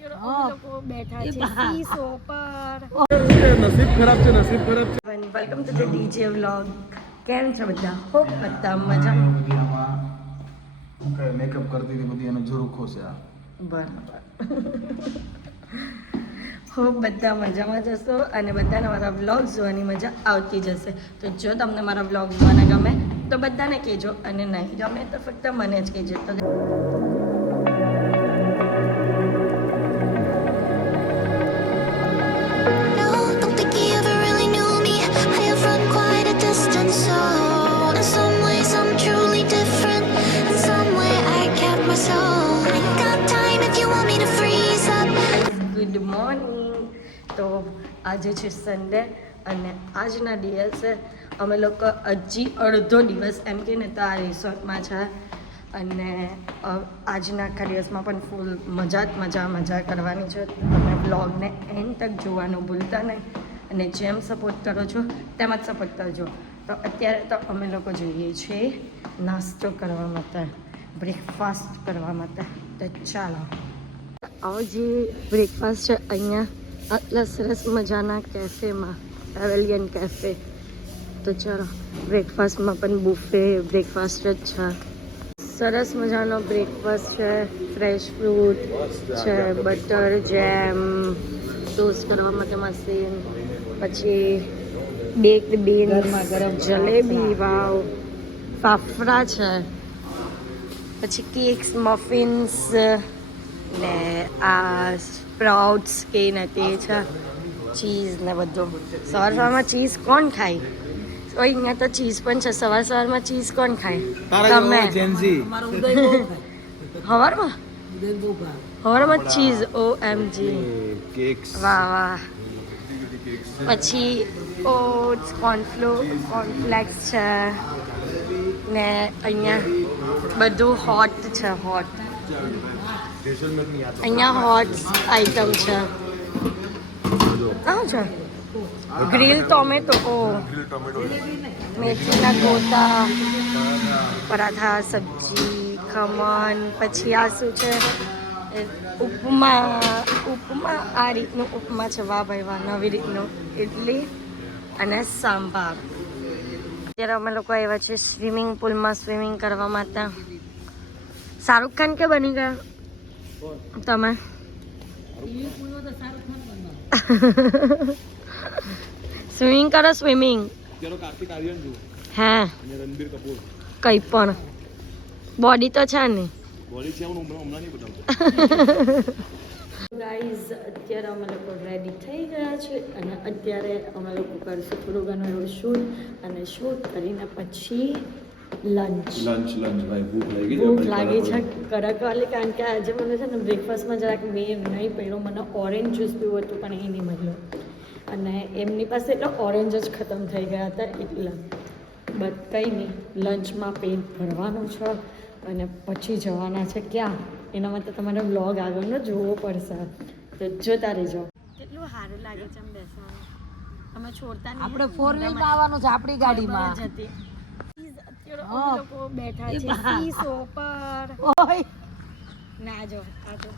બેઠા છે સીસો પર. નસીબ ખરાબ છે. Welcome to the DJ vlog. કેમ છો બધા? હોપ બધા મજામાં. મેકઅપ કરતી હતી બધી અને ઝુરુખો છે આ. બરાબર. હોપ બધા મજામાં જશો અને બધાને મારા વ્લોગ જોવાની મજા આવતી જશે. તો જો તમને મારા વ્લોગ જોવાના ગમે તો બધાને કહેજો અને નહીં ગમે તો ફક્ત મને જ કહેજો. તો ગુડ મોર્નિંગ. તો આજે છે સન્ડે અને આજના દિવસે અમે લોકો હજી અડધો દિવસ એમ કે ને તો આ રિસોર્ટમાં છે અને આજના આખા દિવસમાં પણ ફૂલ મજા કરવાની છે. તમે બ્લોગને એન્ડ તક જોવાનું ભૂલતા નહીં અને જેમ સપોર્ટ કરો છો તેમ જ સપોર્ટ કરજો. તો અત્યારે તો અમે લોકો જોઈએ છીએ નાસ્તો કરવા માટે, બ્રેકફાસ્ટ કરવા માટે. તો ચાલો આવો જે બ્રેકફાસ્ટ છે અહીંયા આટલા સરસ મજાના કેફેમાં, પેવેલિયન કેફે. તો ચાલો બ્રેકફાસ્ટમાં પણ બુફે બ્રેકફાસ્ટ જ છે. સરસ મજાનો બ્રેકફાસ્ટ છે. ફ્રેશ ફ્રૂટ છે, બટર, જેમ, ટોસ્ટ કરવા માટે મશીન, પછી બેક્ડ બીન્સ, જલેબી, વાવ, ફાફડા છે, પછી કેક્સ, મફિન્સ ને આ સ્પ્રાઉટ્સ કે ને તે છે, ચીઝ ને બધું. સવારમાં ચીઝ કોણ ખાય? તો અહીંયા તો ચીઝ પણ છે. સવારમાં ચીઝ કોણ ખાય? તમે. હવારમાં ચીઝ. OMG. વાહ. પછી ઓટ્સ, કોર્નફ્લેક્સ છે ને અહીંયા બધું હોટ છે. અહીંયા હોટ આઈટમ છે. શું છે? Grill tomato. મેથીના ગોટા, પરાઠા, સબ્જી, ખમણ. પછી આ શું છે? ઉપમા. આ રીતનું ઉપમા છે. વાહ ભાઈ વાહ, નવી રીતનું. ઇડલી અને સાંભાર. અત્યારે અમે લોકો આવ્યા છે સ્વિમિંગ પુલમાં સ્વિમિંગ કરવા માટે. શાહરુખ ખાન કે બની ગયા તમે? સ્વિમિંગ કરો સ્વિમિંગ. હે કઈ પણ બોડી તો છે ને. ગાઈઝ અત્યારે અમે લોકો રેડી થઈ ગયા છે અને અત્યારે અમે લોકો કરીશું થોડું ઘણું એવું શૂટ અને શૂટ કરીને પછી લંચ ભાઈ. ભૂખ લાગી છે કડકવાલી, કારણ કે આજે મને છે ને બ્રેકફાસ્ટમાં જરાક મેં નહીં પડ્યું. મને ઓરેન્જ જ્યુસ પીવું હતું પણ એ નહીં મળ્યો અને એમની પાસે એટલે ઓરેન્જ જ ખતમ થઈ ગયા હતા એટલે. બટ કંઈ નહીં, લંચમાં પેટ ભરવાનું છે અને પછી જવાના છે ક્યાં એના માટે તમારે વ્લોગ આગળનો જોવો પડશે. તો જોતા રહેજો. કેટલું સારું લાગે છે એમ બેસવાનું. તમે છોડતા નહીં. આપણે 4-wheelમાં આવવાનું છે આપણી ગાડીમાં જ હતી. અત્યારે લોકો બેઠા છે સીસો પર. ના જો આ તો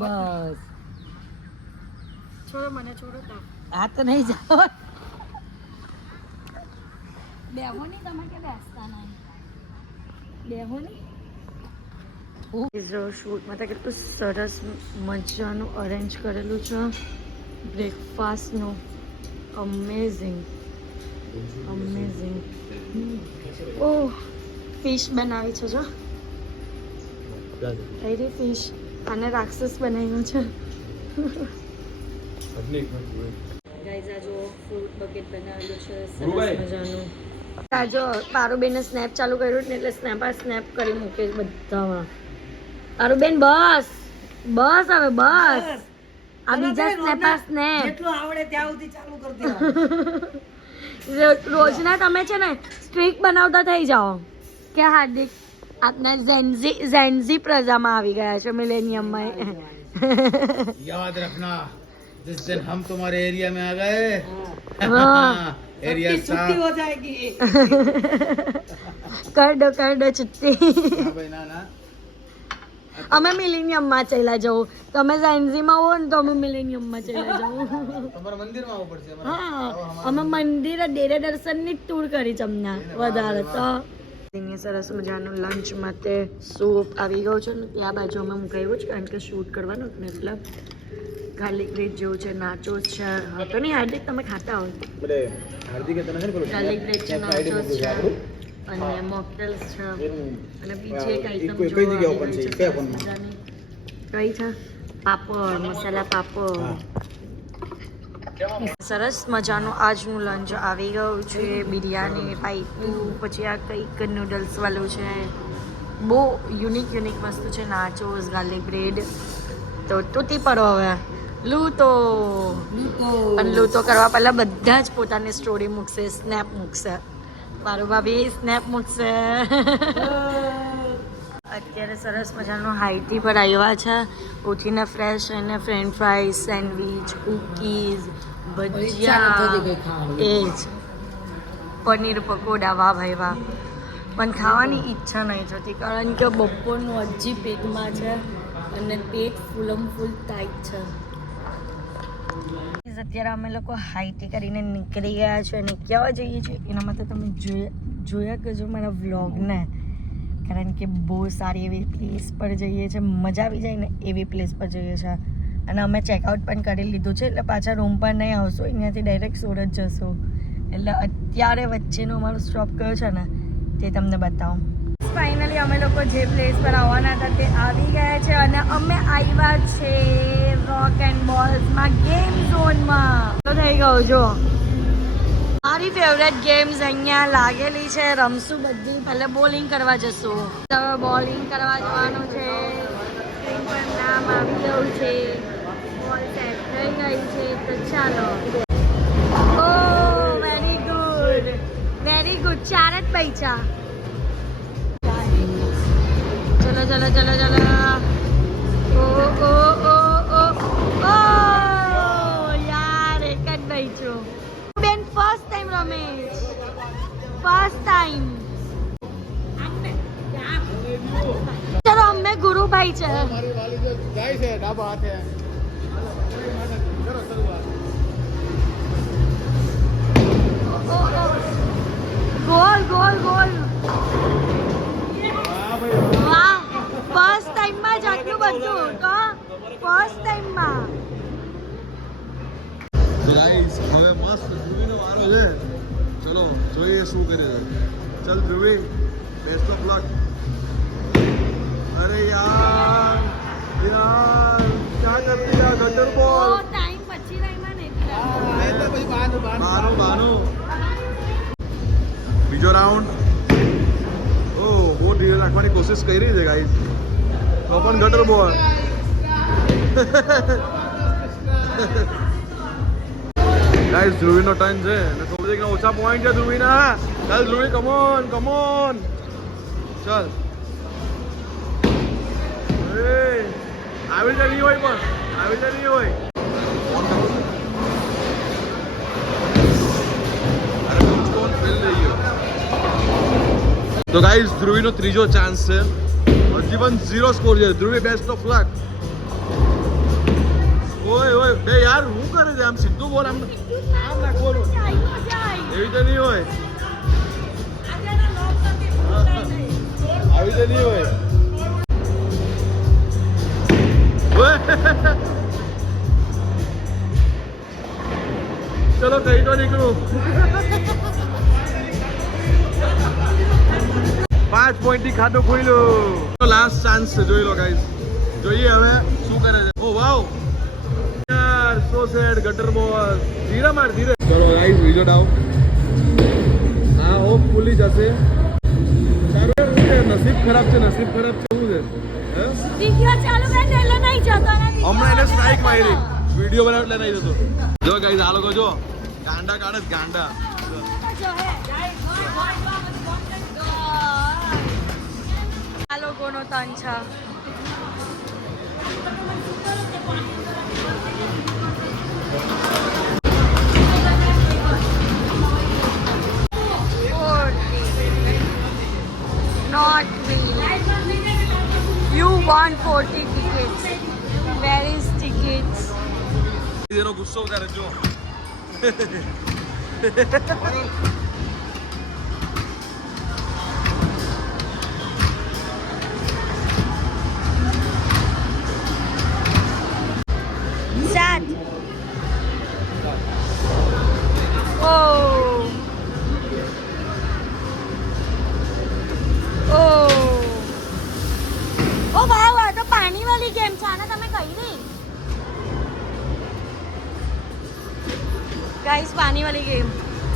બસ છોડો મને, છોડો. આ તો નહીં જાઓ. બેહો નહીં તમે કે બેસતા નહીં. બેહો નહીં. શૂટ માટે કેટલું સરસ મજાનું અરેન્જ કરેલું છે બ્રેકફાસ્ટનું. અમેઝિંગ. ઓહ, ફિશ બનાવી છે જો. એરી ફિશ. આને રાક્ષસ બનાવ્યો છે. ગાઈઝ આ જો ફૂડ બકેટ બનાવેલું છે સરસ મજાનું. આ જો પારુબેને સ્નેપ ચાલુ કર્યું ને એટલે સ્નેપ કરી મૂકે બધામાં. પારુબેન બસ હવે બસ. આ બીજા સ્નેપ જેટલું આવડે ત્યાં સુધી ચાલુ કરી દેવાનું. રોજના તમે છે ને સ્ટ્રીક બનાવતા થઈ જાઓ. કે હાર્દિક આપના ઝેન્ઝી પ્રજામાં આવી ગયા છે, મિલેનિયમમાં. યાદ રખના जिस दिन हम तुम्हारे एरिया में आ गए एरिया छुट्टी हो जाएगी. कर दो छुट्टी. भाई ना અમે મિલેનિયમમાં ચાલ્યા જવું. તમે ઝેન્ઝીમાં હો ને તો અમે મિલેનિયમમાં ચાલ્યા જવું. તમારા મંદિરમાં આવવું પડશે હા અમે મંદિર ડેરે દર્શનની જ ટૂર કરી છે અમને વધારે તો એની સરસ મજાનું લંચ માટે સૂપ આવી ગયો છે ને ત્યાં બાજુ અમે મુકાયું છે કારણ કે શૂટ કરવાનું ને એટલે ગાર્લિક બ્રેડ જેવું છે નાચોસ છે તો નહીં હાર્દિક તમે ખાતા હોય ગાર્લિક બ્રેડ છે નાચોસ છે અને મોકટેલ્સ છે અને બીજી એક આઈટમ કઈ છે પાપડ મસાલા પાપડ સરસ મજાનું આજનું લંચ આવી ગયું છે બિરયાની ટાઈપનું પછી આ કંઈક નૂડલ્સ વાળું છે બહુ યુનિક વસ્તુ છે નાચોસ ગાર્લિક બ્રેડ તો તૂટી પડો હવે લૂતો પણ લૂતો કરવા પહેલાં બધા જ પોતાની સ્ટોરી મૂકશે સ્નેપ મૂકશે મારું ભાભી સ્નેપ મૂકશે અત્યારે સરસ મજાનું હાઈટી પર આવ્યા છે ઉઠીને ફ્રેશ અને ફ્રેન્ચ ફ્રાઈઝ સેન્ડવીચ કૂકીઝ ભજીયા એ જ પનીર પકોડા વાહ ભાઈ વાહ પણ ખાવાની ઈચ્છા નહીં થતી કારણ કે બપોરનું હજી પેટમાં છે અને પેટ ફૂલમ ફૂલ ટાઈટ છે અત્યારે અમે લોકો હાઈટી કરીને નીકળી ગયા છે અને ક્યાં જઈએ છીએ એના માટે તમે જોયા કરજો મારા વ્લોગને કારણ કે બહુ સારી એવી પ્લેસ પર જઈએ છીએ મજા આવી જાય ને એવી પ્લેસ પર જઈએ છીએ અને અમે ચેકઆઉટ પણ કરી લીધું છે એટલે પાછા રૂમ પર નહીં આવશું અહીંયાથી ડાયરેક્ટ સુરત જશું એટલે અત્યારે વચ્ચેનો અમારો સ્ટોપ કયો છે ને તે તમને બતાવું ફાઇનલી અમે લોકો જે પ્લેસ પર આવવાના હતા તે આવી ગયા છે અને અમે આવ્યા છે રોક એન્ડ બોલ્સમાં ગેમ ઝોનમાં તો થઈ ગયું જો મારી ફેવરેટ ગેમ્સ અહીંયા લાગેલી છે રમશું બધી પહેલે બોલિંગ કરવા જશું તો બોલિંગ કરવા જવાનું છે સ્ક્રીન પર નામ આવી ગયું છે બોલ સેટ થઈ ગઈ છે તો ચાલો ઓ વેરી ગુડ 4 જ પૈસા ચલો ચલો ચલો ચલો ઓ ઓ ઓ ઓ ઓ યાર એક જ પૈસો બેન first time Ramesh first time ચલો અમે ગુરુભાઈ છે हमारी वाली जो गाय से ढाबा आते हैं करो शुरुआत ઓ ઓ ગોલ ગોલ ગોલ हां भाई વાહ ફર્સ્ટ ટાઈમમાં જ આટલું બધું તો ફર્સ્ટ ટાઈમમાં તો ગાઈસ હવે મસ્ત ધ્રુવીનો વારો છે ચલો જોઈએ શું કરે છે ચલ ધ્રુવી બેસ્ટ ઓફ લક અરે યાર ક્યાં કર દિયા ગટર ઓ બોલ ટાઈમ પછી ટાઈમમાં નથી नहीं तो भाई बानो બાનો બીજો રાઉન્ડ ઓ બહુ ઢીલ રાખવાની કોશિશ કરી છે ગાઈસ તો પણ ગટર બોલ ગાઈસ ધ્રુવીનો ટર્ન છે અને સૌથી ઓછા પોઈન્ટ છે ધ્રુવીના ચાલ ધ્રુવી કમોન ચાલ આવી રીતે નહીં હોય પણ આવી રીતે નહીં હોય તો ગાઈસ ધ્રુવીનો ત્રીજો ચાન્સ છે હજી પણ 0 સ્કોર છે ધ્રુવી બેસ્ટ ઓફ લક ઓય બે યાર હું કરે છે આમ સીધું બોલ આમ નાખ બોલ એવી રીતે નહીં હોય આવી રીતે નહીં હોય ચલો કઈ તો નીકળું 5 પોઈન્ટ થી ખાતું ખોલ્યું લાસ્ટ ચાન્સ છે જોઈ લો ગાઈસ જોઈએ હવે શું કરે છે ઓ વાવ યાર સો સેડ ગટર બોલ ધીરે માર ધીરે ચલો ગાઈસ બીજો ડાઉન હા હોપફુલી જશે સારું છે નસીબ ખરાબ છે શું છે વિડિયો ચાલુ કરીને એટલે નહીં જતો ને હમણાં એને સ્ટ્રાઇક મારી વિડિયો બનાવ એટલે નહીં જતો જો ગાઈસ આ લોકો જો ગાંડા કાઢે ગાંડા આ લોકોનો તન છે Not me. You want 40. એનો ગુસ્સો ઉતારે જો સાત ઓ વાહ આ તો પાણી વાળી ગેમ છે આને તમે કહી દઈ ગાઈસ પાણી વાળી ગેમ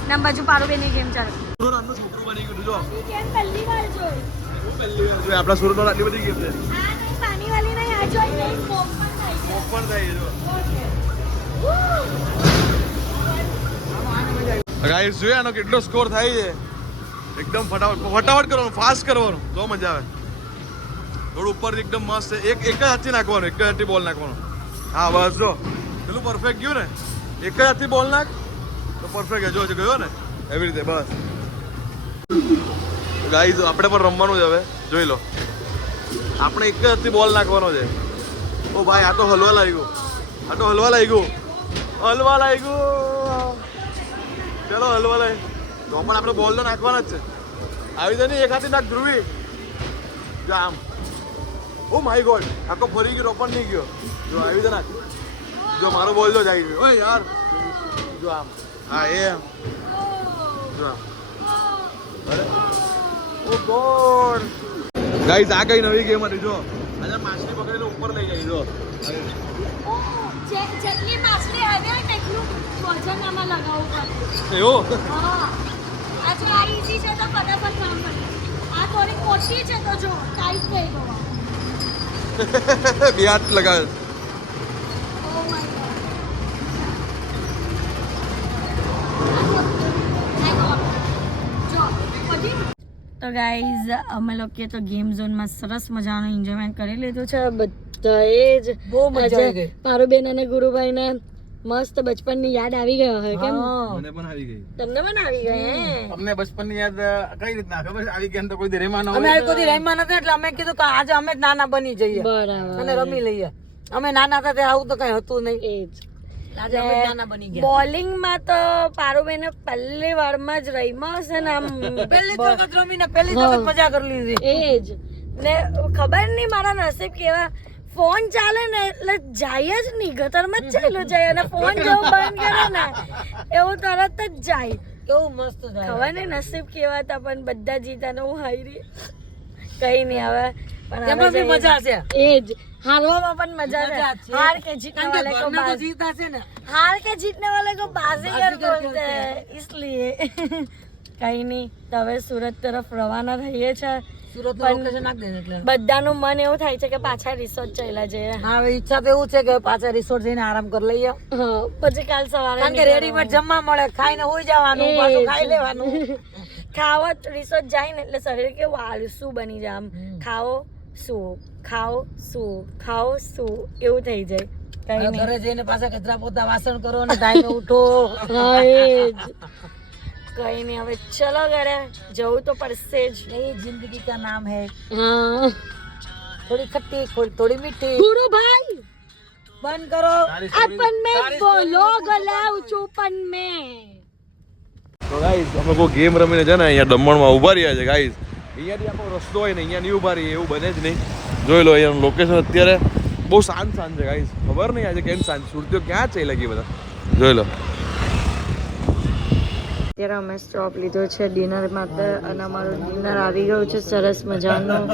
ના બાજુ પારુબેનની ગેમ ચાલે સુરત નામનું છોકરું બની ગયું જો ઈ ગેમ પહેલી વાર જોઈ પહેલી વાર જો આપણા સુરતમાં આટલી બધી ગેમ છે આ નહીં પાણી વાળી નહીં આ જોઈ નહીં મોપ પણ થાય છે પણ થાય જો ગાઈસ જોઈએ આનો કેટલો સ્કોર થાય છે એકદમ ફટાફટ કરવાનું ફાસ્ટ કરવાનું તો મજા આવે થોડું ઉપરથી એકદમ મસ્ત એક જ હાથથી નાખવાનું એક જ હાથથી બોલ નાખવાનો હા બસ જો પેલું પરફેક્ટ ગયું ને એક જ હાથથી બોલ નાખ તો પરફેક્ટ જો ગયો ને એવી રીતે બસ ગાઈસ આપણે પણ રમવાનું છે હવે જોઈ લો આપણે એક જ હાથથી બોલ નાખવાનો છે ઓ ભાઈ આ તો હલવા લાગ્યું ચલો હલવા લાગ્યું તો પણ આપણે બોલ તો નાખવાના જ છે આવી રીતે નહીં એક હાથથી નાખ ધ્રુવી જો આમ ઓ માય ગોડ આખો ફરી ગયો પણ નહીં ગયો જો આવી રીતે નાખ જો મારો બોલ તો જાય ગયો ઓય યાર જો આમ હા એમ જો આમ અરે ઓ ગોડ ગાઈસ આ કઈ નવી ગેમ હતી જો આજે માછલી પકડીને ઉપર લઈ જાય જો જેટલી માછલી આવે એટલું વજન આમાં લગાવવું પડે એવું હા આ જો આ ઈઝી છે તો ફટાફટ કામ કરે આ થોડી મોટી છે તો જો ટાઈટ થઈ ગયો બે હાથ લગાવે ઓ માય ગોડ તો ગાઈઝ અમે લોકો તો ગેમ ઝોનમાં સરસ મજાનો એન્જોયમેન્ટ કરી લીધું છે બધાએ જ બહુ મજા આવી ગઈ પારુબેન અને ગુરુભાઈને મસ્ત બચપનની યાદ આવી ગયો હોય કેમ મને પણ આવી ગઈ તમને પણ આવી ગઈ હે અમને બચપનની યાદ કઈ રીતના ખબર છે? આવી ગેમ તો કોઈ દી રેમાં ન અમે કોઈ દી રમ્યા નથી એટલે અમે કીધું કે આજે અમે જ નાના બની જઈએ બરાબર અને રમી લઈએ અમે નાના હતા ત્યારે આવું તો કઈ હતું નહીં એ જ આજે અમે જ નાના બની ગયા બોલિંગમાં તો પારુબેને પહેલી વારમાં જ રમ્યા હશે ને આમ પહેલી વખત રમીને પહેલી વખત મજા કરી લીધી એ જ ને ખબર નહીં મારા નસીબ કેવા ફોન ચાલે ને એટલે જાય જ નહીં ગટરમાં જ ચાલ્યો જાય અને ફોન જેવો બંધ કરે ને એવું તરત જ જાય કેવું મસ્ત થાય ખબર નહીં નસીબ કેવા હતા પણ બધા જીતા ને હું હારી કઈ નહીં હવે પણ એમાં બી મજા છે એ જ હારવામાં પણ મજા છે હાર કે જીતने वाले को ઘરના તો જીતા છે ને हार के जीतने वाले को बाजीगर बोलते हैं इसलिए कहीं नहीं तो હવે સુરત તરફ રવાના થઈએ છે સુરત નું લોકેશન નાખ દે એટલે બધાનું મન એવું થાય છે કે પાછા રિસોર્ટ ચાલ્યા જઈએ હા હવે ઈચ્છા તો એવું છે કે પાછા રિસોર્ટ જઈને આરામ કરી લઈએ હા પછી કાલ સવારે કારણ કે રેડીમેડ જમવા મળે ખાઈને હોઈ જવાનું પાછું ખાઈ લેવાનું ખાવા રિસોર્ટ જાય ને એટલે શરીર કેવું આળસું બની જાય આમ ખાઓ શું એવું થઈ જાય કઈ નહીં ઘરે જઈને પાછા કચરા પોતા વાસણ કરો અને ટાઈમે ઉઠો હા એ જ કઈ નહીં હવે ચલો ઘરે જવું તો પડશે જ यही जिंदगी का नाम है હા थोड़ी खट्टी थोड़ी मीठी ગુરુ ભાઈ बंद करो अपन में बोलो गलाव चुपन में તો ગાઈસ અમે કોઈ ગેમ રમીને છે ને અહીંયા દમણમાં ઉભા રહ્યા છે ગાઈસ અહીંયાથી આપણો રસ્તો હોય ને અહીંયા નહીં ઉભા રહીએ એવું બને જ નહીં જોઈ લો અહીંયાનું લોકેશન અત્યારે બહુ શાંત છે ગાઈસ ખબર નહીં આજે કેમ શાંત સુરતીઓ ક્યાં છે લાગી બધા જોઈ લો અત્યારે અમે સ્ટોપ લીધો છે ડિનર માટે અને અમારું ડિનર આવી ગયું છે સરસ મજાનું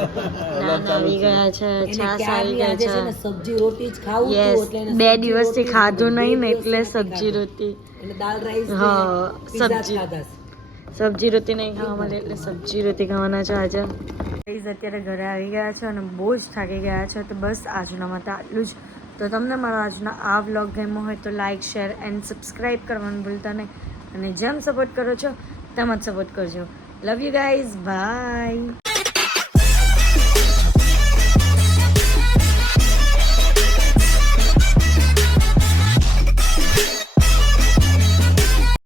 નાન આવી ગયા છે છાશ આવી ગઈ છે सब्जी रोटी ज खाऊं યસ 2 દિવસથી ખાધું નહીં ને એટલે સબ્જી રોટી એટલે દાલ રાઈસ હા સબ્જી રોટી નહીં ખાવા મળે એટલે સબ્જી રોટી ખાવાના છે આજે ગાઈઝ અત્યારે ઘરે આવી ગયા છે અને બહુ જ થાકી ગયા છે તો બસ આજના માટે આટલું જ તો તમને મારો આજનો આ વ્લોગ ગમ્યો હોય તો લાઇક શેર એન્ડ સબસ્ક્રાઈબ કરવાનું ભૂલતા નહીં અને જેમ સપોર્ટ કરો છો તેમ જ સપોર્ટ કરજો લવ યુ ગાઈઝ બાય